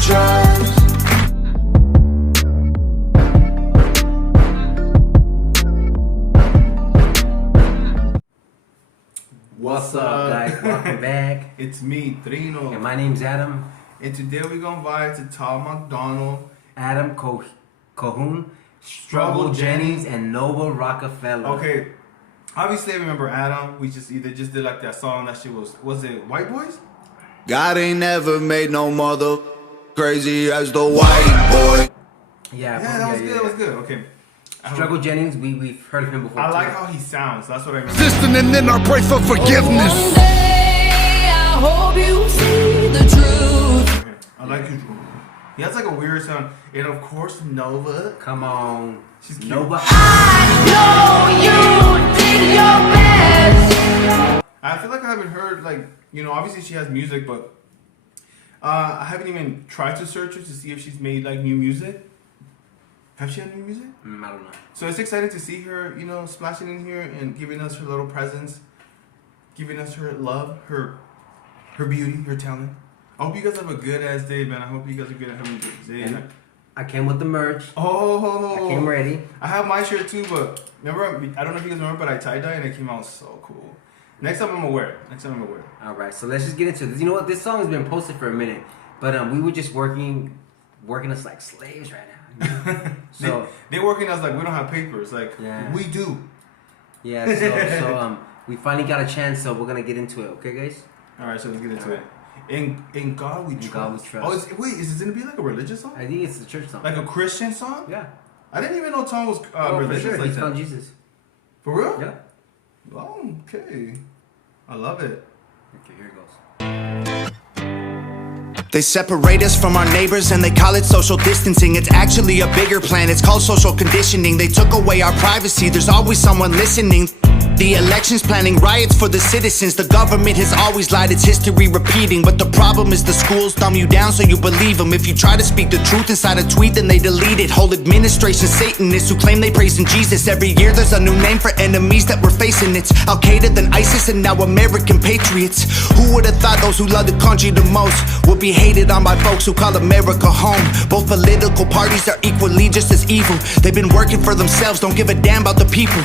trust. What's up, guys? Welcome back. It's me, Trino. And my name's Adam. And today we're going to vibe to Tom MacDonald, Adam Calhoun, Struggle Jennings, and Noble Rockefeller. Okay, obviously I remember Adam. We just did like that song. That shit was it White Boys? God ain't never made no mother crazy as the white boy. Yeah, that was good. That was good. Okay. Struggle Jennings, we've heard of him before. I like how he sounds. That's what I remember. Resisting and then I pray for forgiveness. One day I hope you see the truth. Okay. I like his. He has like a weird sound. And of course, Nova. Come on. She's cute. Nova. I know you did your best. I feel like I haven't heard, like, you know, obviously she has music, but I haven't even tried to search her to see if she's made like new music. Have she had new music? I don't know. So it's exciting to see her, you know, splashing in here and giving us her little presence, giving us her love, her beauty, her talent. I hope you guys have a good ass day, man. I hope you guys are good at having a good day. And I came with the merch. Oh, I came ready. I have my shirt too, but remember, I don't know if you guys remember, but I tie-dye and it came out so cool. Next time I'm gonna wear it. All right, so let's just get into this. You know what? This song has been posted for a minute, but we were just working us like slaves right now. So they working us like we don't have papers, like we do. Yeah, so we finally got a chance, so we're gonna get into it, okay, guys? All right, so let's get into it. In God we trust. God we trust. Oh, wait, is this gonna be like a religious song? I think it's a church song. Like a Christian song? Yeah. I didn't even know Tom was religious for sure. like He's that. found Jesus. For real? Yeah. Oh, okay. I love it. Okay, here it goes. They separate us from our neighbors and they call it social distancing. It's actually a bigger plan, it's called social conditioning. They took away our privacy, there's always someone listening. The election's planning riots for the citizens. The government has always lied, it's history repeating. But the problem is the schools dumb you down so you believe them. If you try to speak the truth inside a tweet, then they delete it. Whole administration Satanists who claim they praise in Jesus. Every year there's a new name for enemies that we're facing. It's Al-Qaeda, then ISIS, and now American patriots. Who would have thought those who love the country the most would be hated on by folks who call America home? Both political parties are equally just as evil. They've been working for themselves, don't give a damn about the people.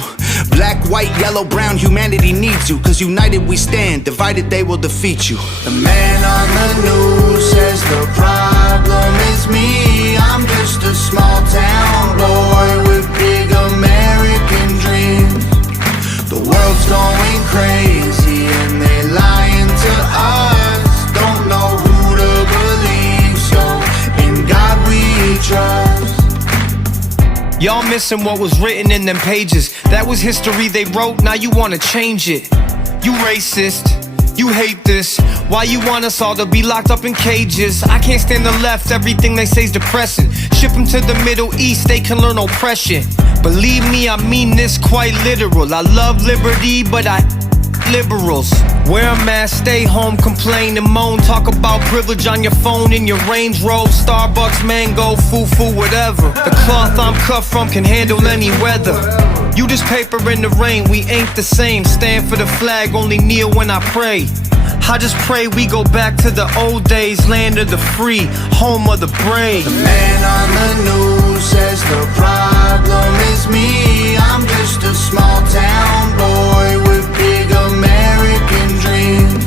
Black, white, yellow, brown, humanity needs you. Cause united we stand, divided they will defeat you. The man on the news says the problem is me. I'm just a small town boy with big American dreams. The world's going crazy and they lying to us. Don't know who to believe, so in God we trust. Y'all missing what was written in them pages. That was history they wrote, now you wanna change it. You racist, you hate this. Why you want us all to be locked up in cages? I can't stand the left, everything they say's depressing. Ship them to the Middle East, they can learn oppression. Believe me, I mean this quite literal. I love liberty, but I liberals. Wear a mask, stay home, complain and moan. Talk about privilege on your phone in your Range Rover, Starbucks, mango, foo-foo, whatever. The cloth I'm cut from can handle any weather. You just paper in the rain, we ain't the same. Stand for the flag, only kneel when I pray. I just pray we go back to the old days, land of the free, home of the brave. The man on the news says the problem is me. I'm just a small town boy with big American dreams.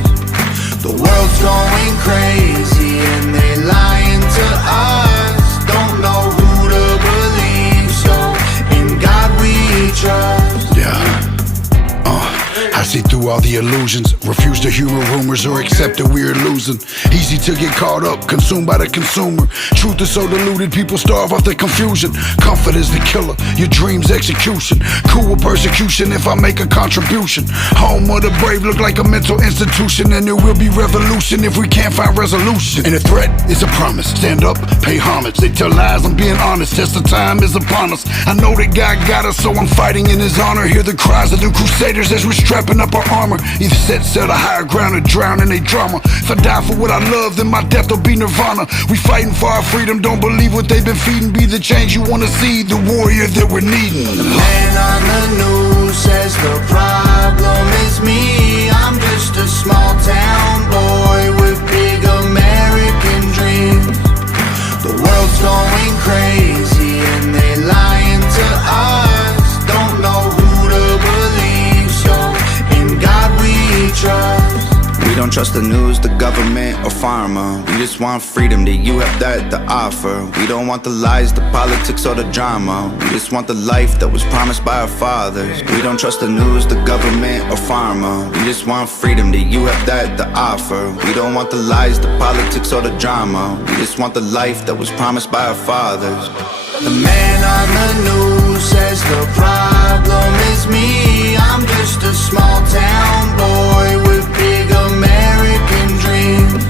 The world's going crazy and they lying to us. Don't know who to believe, so in God we trust. Yeah. I see through all the illusions, refuse to humor rumors or accept that we're losing. Easy to get caught up, consumed by the consumer. Truth is so diluted, people starve off the confusion. Comfort is the killer, your dreams execution. Cool with persecution if I make a contribution. Home of the brave look like a mental institution, and there will be revolution if we can't find resolution. And a threat is a promise, stand up, pay homage. They tell lies, I'm being honest, test of time is upon us. I know that God got us, so I'm fighting in his honor. Hear the cries of the crusaders as we're strapping up our armor. Either set sail to higher ground or drown in a drama. If I die for what I love, then my death will be nirvana. We fighting for our freedom, don't believe what they've been feeding. Be the change you wanna see, the warrior that we're needing. The man on the news says the problem is me. I'm just a small town boy with big American dreams. trust the news, the government, or pharma. We just want freedom, that you have that to offer. We don't want the lies, the politics, or the drama. We just want the life that was promised by our fathers. We don't trust the news, the government, or pharma. We just want freedom, that you have that to offer. We don't want the lies, the politics, or the drama. We just want the life that was promised by our fathers. The man on the news says the problem is me. I'm just a small town boy with big American dreams.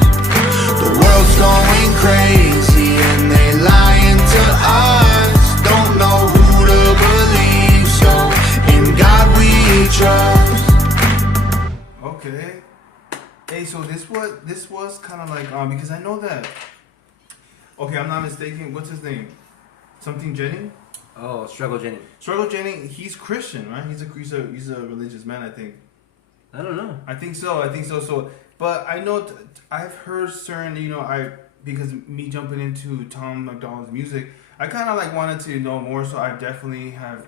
The world's going crazy and they lying to us. Don't know who to believe, so in God we trust. Okay. Hey, so this was kind of like because I know that. Okay, I'm not mistaken. What's his name? Something Jennings? Oh, Struggle Jennings. Struggle Jennings. He's Christian, right? He's a religious man, I think. I don't know. I think so. So, but I know I've heard certain, because me jumping into Tom MacDonald's music, I kind of like wanted to know more. So I definitely have,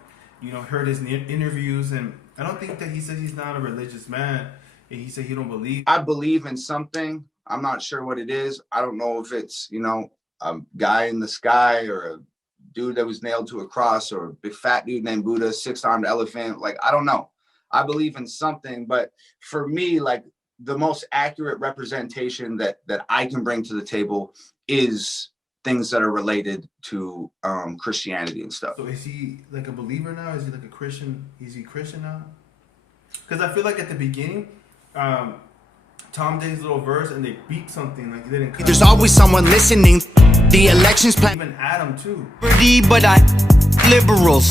heard his interviews, and I don't think that he says he's not a religious man. And he said he don't believe. I believe in something. I'm not sure what it is. I don't know if it's, a guy in the sky or a dude that was nailed to a cross or a big fat dude named Buddha, 6-armed elephant. Like, I don't know. I believe in something, but for me, like the most accurate representation that I can bring to the table is things that are related to Christianity and stuff. So is he like a believer now? Is he like a Christian? Is he Christian now? Because I feel like at the beginning, Tom did his little verse and they beat something like they didn't cut. There's always someone listening. The elections plan. Even Adam too. But I liberals.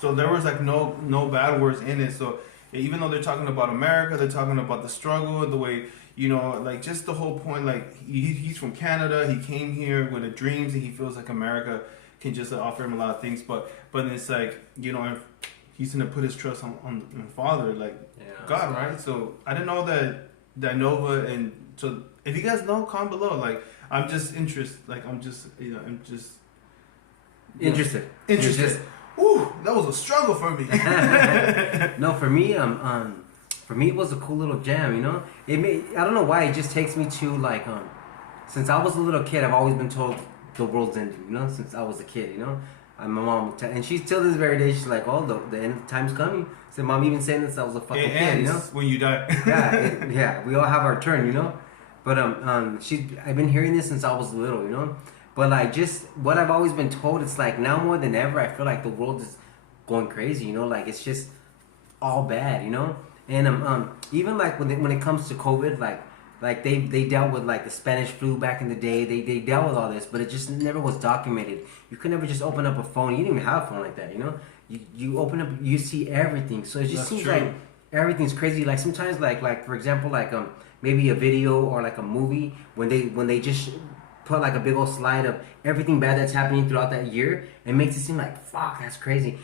So there was like no bad words in it. So even though they're talking about America, they're talking about the struggle, the way, like just the whole point, like he's from Canada, he came here with a dreams and he feels like America can just offer him a lot of things, but it's like, if he's gonna put his trust on Father, like God, right? So I didn't know that Nova, and so if you guys know, comment below. Like I'm just interested. Like I'm just Interested. Ooh, that was a struggle for me. No, for me, it was a cool little jam. I don't know why, it just takes me to like, since I was a little kid, I've always been told the world's ending. Since I was a kid. My mom, and she's till this very day, she's like, "Oh, the end of time's coming." So, Mom even saying this, I was a fucking kid. When you die. yeah, we all have our turn. But I've been hearing this since I was little. But like, just what I've always been told, it's like now more than ever, I feel like the world is going crazy. Like it's just all bad. And even like when it comes to COVID, like they dealt with like the Spanish flu back in the day. They dealt with all this, but it just never was documented. You could never just open up a phone. You didn't even have a phone like that. You open up, you see everything. So it just seems like everything's crazy. Like sometimes, like for example, like maybe a video or like a movie when they just put like a big old slide of everything bad that's happening throughout that year, it makes it seem like, fuck, that's crazy.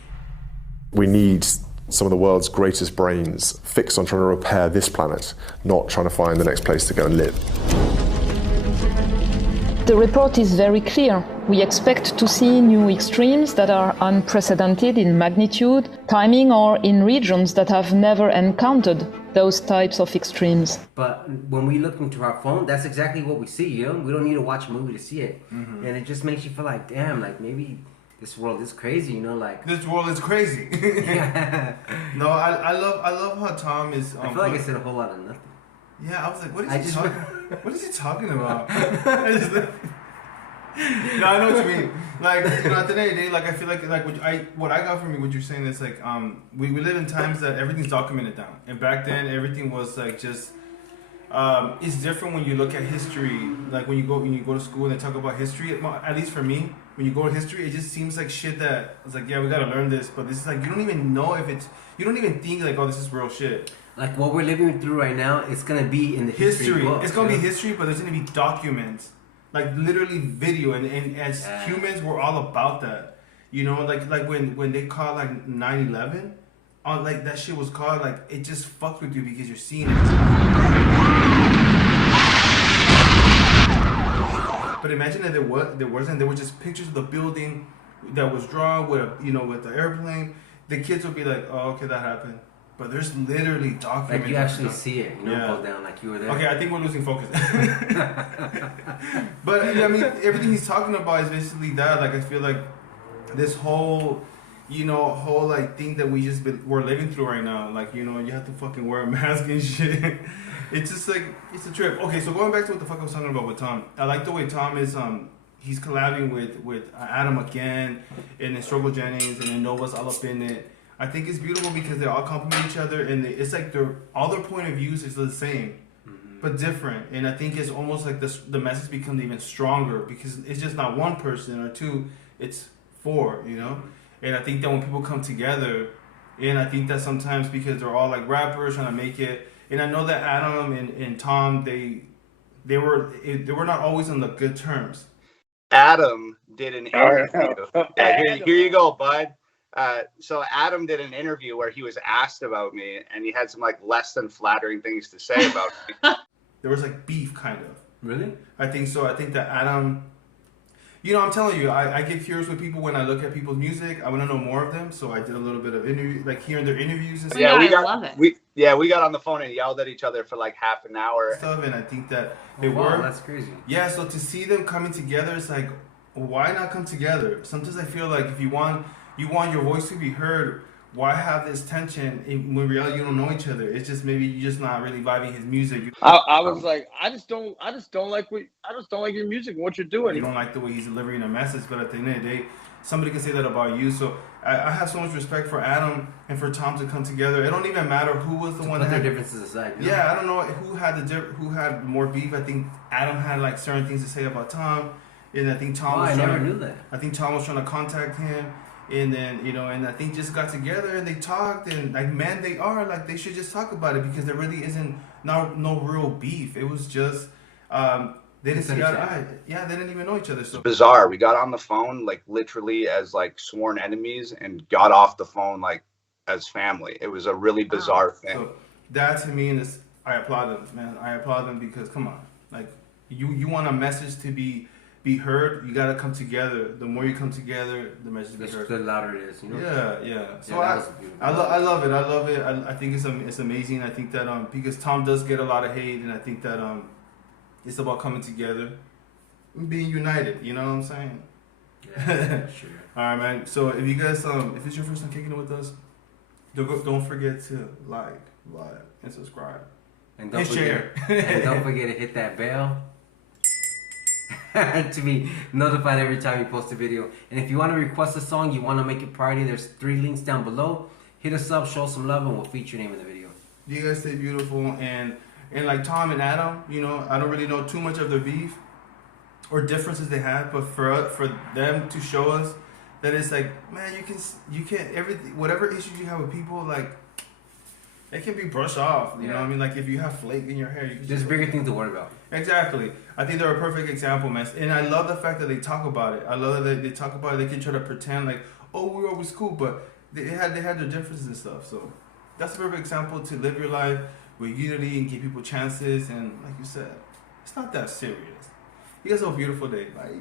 We need some of the world's greatest brains fixed on trying to repair this planet, not trying to find the next place to go and live. The report is very clear. We expect to see new extremes that are unprecedented in magnitude, timing, or in regions that have never encountered those types of extremes. But when we look into our phone, that's exactly what we see. We don't need to watch a movie to see it. Mm-hmm. And it just makes you feel like, damn, like maybe this world is crazy, like this world is crazy. No, I love how Tom is. I feel like I said a whole lot of nothing. Yeah, I was like, what is he talking about? No, I know what you mean. Like, at the end of the day, like I feel like what I got from you, what you're saying is like, we live in times that everything's documented down, and back then everything was like just. It's different when you look at history. Like when you go to school and they talk about history. At least for me, when you go to history, it just seems like shit that it's like, yeah, we gotta learn this, but this is like you don't even know if it's. You don't even think like, oh, this is real shit. Like what we're living through right now, it's gonna be in the history books, It's gonna be history, but there's gonna be documents, like literally video, and as humans, we're all about that. Like when they call like 9/11, like that shit was called, like it just fucks with you because you're seeing it. But imagine that there wasn't. There were just pictures of the building that was drawn with with the airplane. The kids would be like, oh, okay, that happened. but there's literally documents. Like you actually see it, you know, Yeah. go down like you were there. Okay, I think we're losing focus. But I mean, everything he's talking about is basically that. Like I feel like this whole, whole like thing that we're living through right now. Like you have to fucking wear a mask and shit. It's just like it's a trip. Okay, so going back to what the fuck I was talking about with Tom, I like the way Tom is he's collabing with Adam again, and then Struggle Jennings, and then Nova's all up in it. I think it's beautiful because they all complement each other, and it's like all their point of views is the same, but different. And I think it's almost like the message becomes even stronger because it's just not one person or two, it's four, And I think that when people come together, and I think that sometimes because they're all like rappers trying to make it, and I know that Adam and Tom, they were not always on the good terms. Adam did an interview. Here you go, bud. So Adam did an interview where he was asked about me, and he had some like less than flattering things to say about me. There was like beef, kind of. Really? I think so. I think that Adam, I'm telling you, I get curious with people when I look at people's music. I want to know more of them, so I did a little bit of interview, like hearing their interviews and stuff. Yeah, I love it. we got on the phone and yelled at each other for like half an hour. Stuff, and I think that That's crazy. Yeah, so to see them coming together, it's like, why not come together? Sometimes I feel like if you want your voice to be heard, why have this tension when in reality you don't know each other? It's just maybe you're just not really vibing his music. I was like, I just don't like your music and what you're doing. You don't like the way he's delivering a message, but at the end of the day, somebody can say that about you. So I have so much respect for Adam and for Tom to come together. It don't even matter who was the one that their had differences aside. Yeah, I don't know who had more beef. I think Adam had like certain things to say about Tom, and I think Tom was never knew that. I think Tom was trying to contact him. And then, and I think just got together and they talked and like, man, they should just talk about it because there really isn't no real beef. It was just, they didn't see eye to eye. Yeah, they didn't even know each other. So It's bizarre. We got on the phone like literally as like sworn enemies and got off the phone like as family. It was a really bizarre thing. So that to me, I applaud them, man. I applaud them because come on, like you want a message to be heard, you gotta come together. The more you come together, the message be heard. The louder it is, Yeah. So I love it. I think it's amazing. I think that because Tom does get a lot of hate, and I think that it's about coming together and being united. You know what I'm saying? Yeah, sure. All right, man. So if you guys if it's your first time kicking it with us, don't forget to like, and subscribe, and share. And don't forget to hit that bell. To be notified every time you post a video. And if you want to request a song, you want to make it party, there's 3 links down below. Hit us up, show some love, and we'll feature your name in the video. You guys stay beautiful, and like Tom and Adam, I don't really know too much of their beef or differences they have, but for them to show us that it's like, man, you can everything, whatever issues you have with people, like it can be brushed off. You know what I mean? Like if you have flake in your hair, there's bigger things to worry about. Exactly. I think they're a perfect example, man. And I love the fact that they talk about it. I love that they talk about it. They can try to pretend like, oh, we're always cool, but they had their differences and stuff. So that's a perfect example to live your life with unity and give people chances. And like you said, it's not that serious. You guys have a beautiful day. Bye.